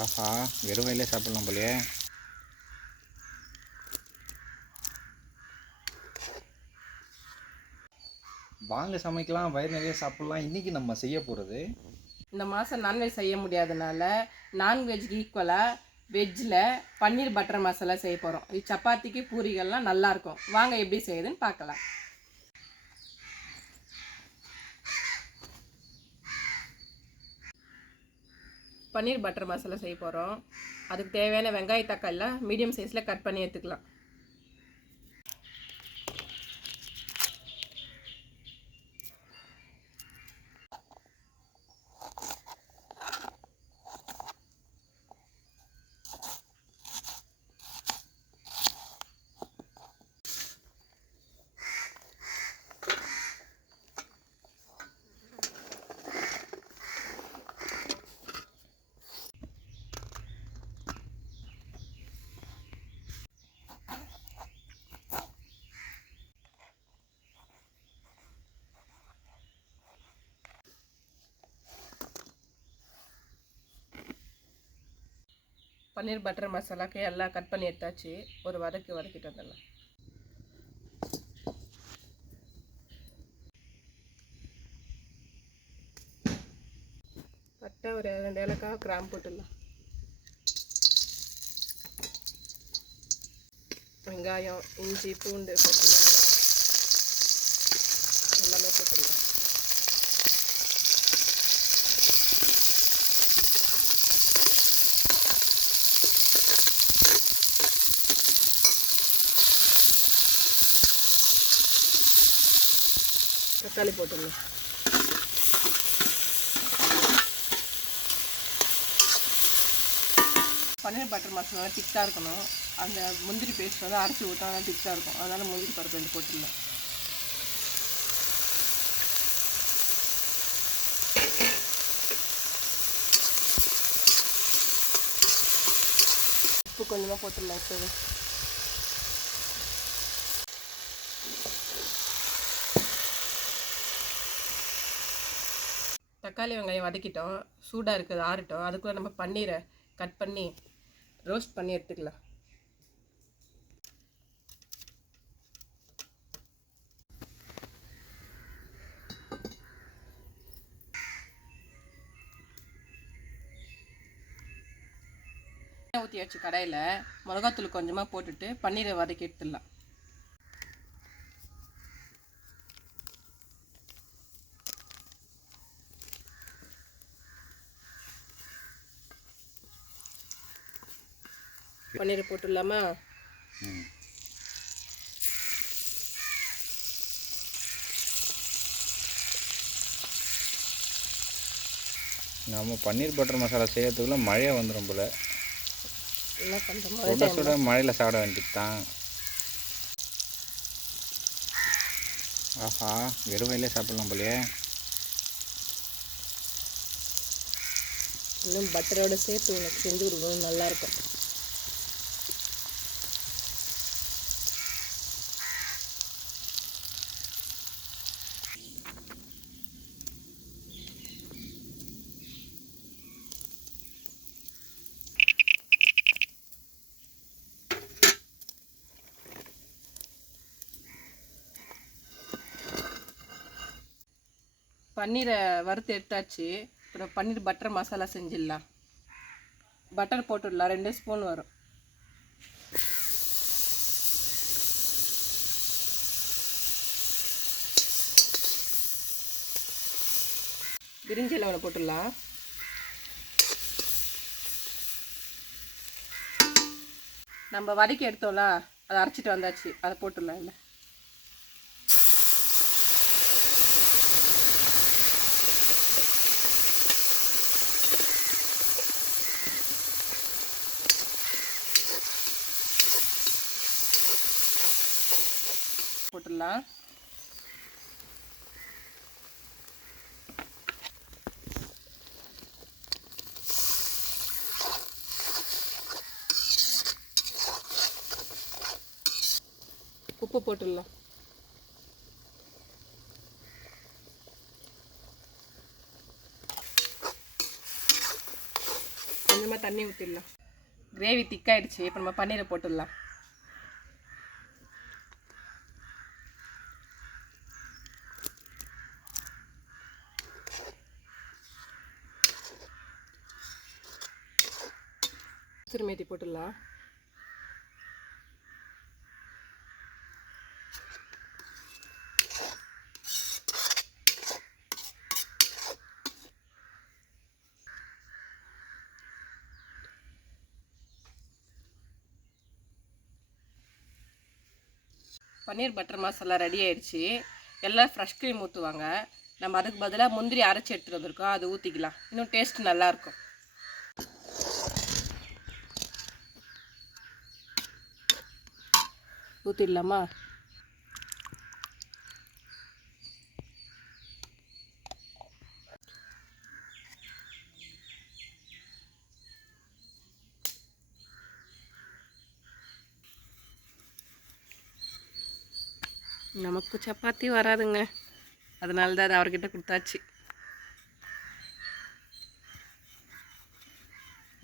ஆஹா, வெறும் வயலே சாப்பிடலாம் போலயே. வாங்க சமைக்கலாம், வயிறு நிறைய சாப்பிடலாம். இன்னைக்கு நம்ம செய்ய போகிறது, இந்த மாதம் நான்வெஜ் செய்ய முடியாதனால நான்வெஜ்க்கு ஈக்குவலாக வெஜ்ஜில் பன்னீர் பட்டர் மசாலா செய்ய போகிறோம். இது சப்பாத்திக்கு பூரிகள்லாம் நல்லாயிருக்கும். வாங்க எப்படி செய்யுதுன்னு பார்க்கலாம். பன்னீர் பட்டர் மசாலா செய்ய போகிறோம். அதுக்கு தேவையான வெங்காய தக்காளிலாம் மீடியம் சைஸில் கட் பண்ணி எடுத்துக்கலாம். பன்னீர் பட்டர் மசாலாக்கு எல்லாம் கட் பண்ணி எடுத்தாச்சு. ஒரு வதக்கிட்டு வந்துடலாம். பட்டை ஒரு 2 ஏலக்காய் கிராம்பு போட்டுடலாம். வெங்காயம், இஞ்சி, பூண்டு, பச்சை மிளகாய் எல்லாமே போட்டுடலாம். தக்காளி போட்டுடலாம். பன்னீர் பட்டர் மசாலா திக்காக இருக்கணும். அந்த முந்திரி பேஸ்ட் வந்து அரைச்சி ஊற்றா திக்காக இருக்கும். அதனால் முந்திரி பருப்பு 2 போட்டுடலாம். உப்பு கொஞ்சமாக போட்டுடலாம். சரி, தக்காளி வெங்காயம் வதக்கிட்டோம். சூடாக இருக்குது, ஆறட்டும். அதுக்குள்ளே நம்ம பன்னீரை கட் பண்ணி ரோஸ்ட் பண்ணி எடுத்துக்கலாம். ஊற்றி வச்சு கடாயில் மிளகாத்தூள் கொஞ்சமாக போட்டுட்டு பன்னீரை வதக்கி எடுத்துடலாம். பன்னீரை போட்டுடலாமா? நம்ம பன்னீர் பட்டர் மசாலா செய்யறதுக்குள்ள மழையாக வந்துடும் போல. என்ன பண்ணுறோம், சுட சுட மழையில் சாப்பிட வேண்டியது தான். ஆஹா, வெறும் வயலே சாப்பிடலாம் போலயே. இன்னும் பட்டரோட சேர்த்து உனக்கு செஞ்சு கொடுக்கணும், நல்லாயிருக்கும். பன்னீரை வறுத்து எடுத்தாச்சு. அப்புறம் பன்னீர் பட்டர் மசாலா செஞ்சிடலாம். பட்டர் போட்டுடலாம். 2 ஸ்பூன் வரும். பிரிஞ்சி இலை போட்டுடலாம். நம்ம வதக்கி எடுத்தோம்ல, அதை அரைச்சிட்டு வந்தாச்சு. அதை போட்டுடலாம். இல்லை, போட்டுடலாம். உப்பு போட்டுடலாம். கொஞ்சமாக தண்ணி ஊற்றிடலாம். கிரேவி திக்காயிடுச்சு. இப்போ நம்ம பன்னீரை போட்டுடலாம். சிறுமேத்தி போட்டுடலாம். பன்னீர் பட்டர் மசாலா ரெடி ஆயிடுச்சு. எல்லாம் ஃப்ரெஷ் க்ரீம் ஊற்றுவாங்க. நம்ம அதுக்கு பதிலாக முந்திரி அரைச்சி எடுத்துகிட்டு வந்திருக்கோம். அது ஊற்றிக்கலாம். இன்னும் டேஸ்ட் நல்லாயிருக்கும். ஊற்றிடலாமா? நமக்கு சப்பாத்தி வராதுங்க, அதனால தான் அது அவர்கிட்ட கொடுத்தாச்சு.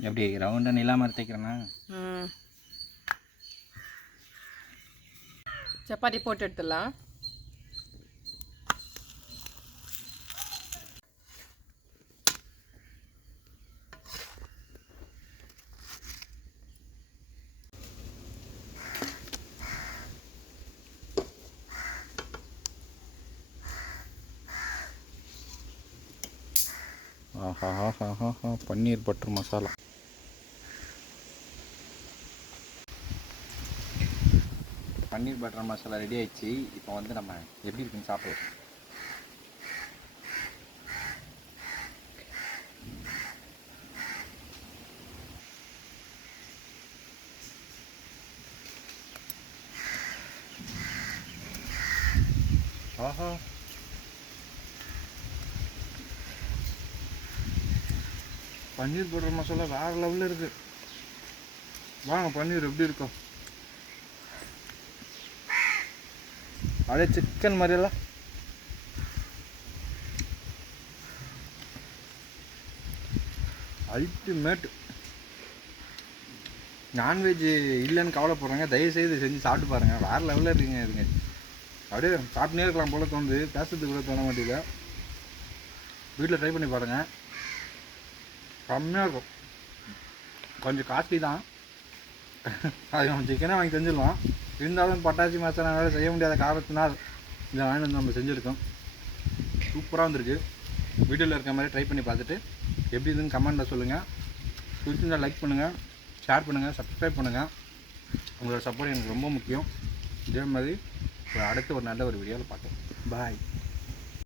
எப்படி ரவுண்டாக நிலாமல் தைக்கிறேன்னா சப்பாத்தி போட்டு எடுத்துடலாம். ஆஹா பன்னீர் பட்டர் மசாலா. பன்னீர் பட்டர் மசாலா ரெடி ஆயிடுச்சு. இப்போ வந்து நம்ம எப்படி இருக்குன்னு சாப்பிடுவோம். ஆஹா பன்னீர் பட்டர் மசாலா வேறு லெவலில் இருக்குது. வாங்க பன்னீர் எப்படி இருக்கும். அதே சிக்கன் மாதிரியெல்லாம் அல்டிமேட். நான்வெஜ் இல்லைன்னு கவலைப்படுறாங்க, தயவுசெய்து செஞ்சு சாப்பிட்டு பாருங்கள். வேறு லெவலில் இருக்குங்க இதுங்க. அப்படியே சாப்பிட்னே இருக்கலாம் போல தோணுது, பேசுறதுக்கு கூட தோண மாட்டேங்குது. வீட்டில் ட்ரை பண்ணி பாருங்கள், செம்மையாக இருக்கும். கொஞ்சம் காஸ்ட்லி தான், அது நம்ம சிக்கனே வாங்கி செஞ்சிடலாம். இருந்தாலும் பட்டாசி மசாலானால செய்ய முடியாத காரணத்தினால் இதை வாங்கி வந்து நம்ம செஞ்சுருக்கோம். சூப்பராக வந்திருக்கு. வீடியோவில் இருக்க மாதிரி ட்ரை பண்ணி பார்த்துட்டு எப்படி இதுன்னு கமெண்ட்டில் சொல்லுங்கள். பிடிச்சிருந்தால் லைக் பண்ணுங்கள், ஷேர் பண்ணுங்கள், சப்ஸ்கிரைப் பண்ணுங்கள். உங்களோட சப்போர்ட் எனக்கு ரொம்ப முக்கியம். இதே மாதிரி அடுத்து ஒரு நல்ல ஒரு வீடியோவில் பார்க்கலாம். பாய்.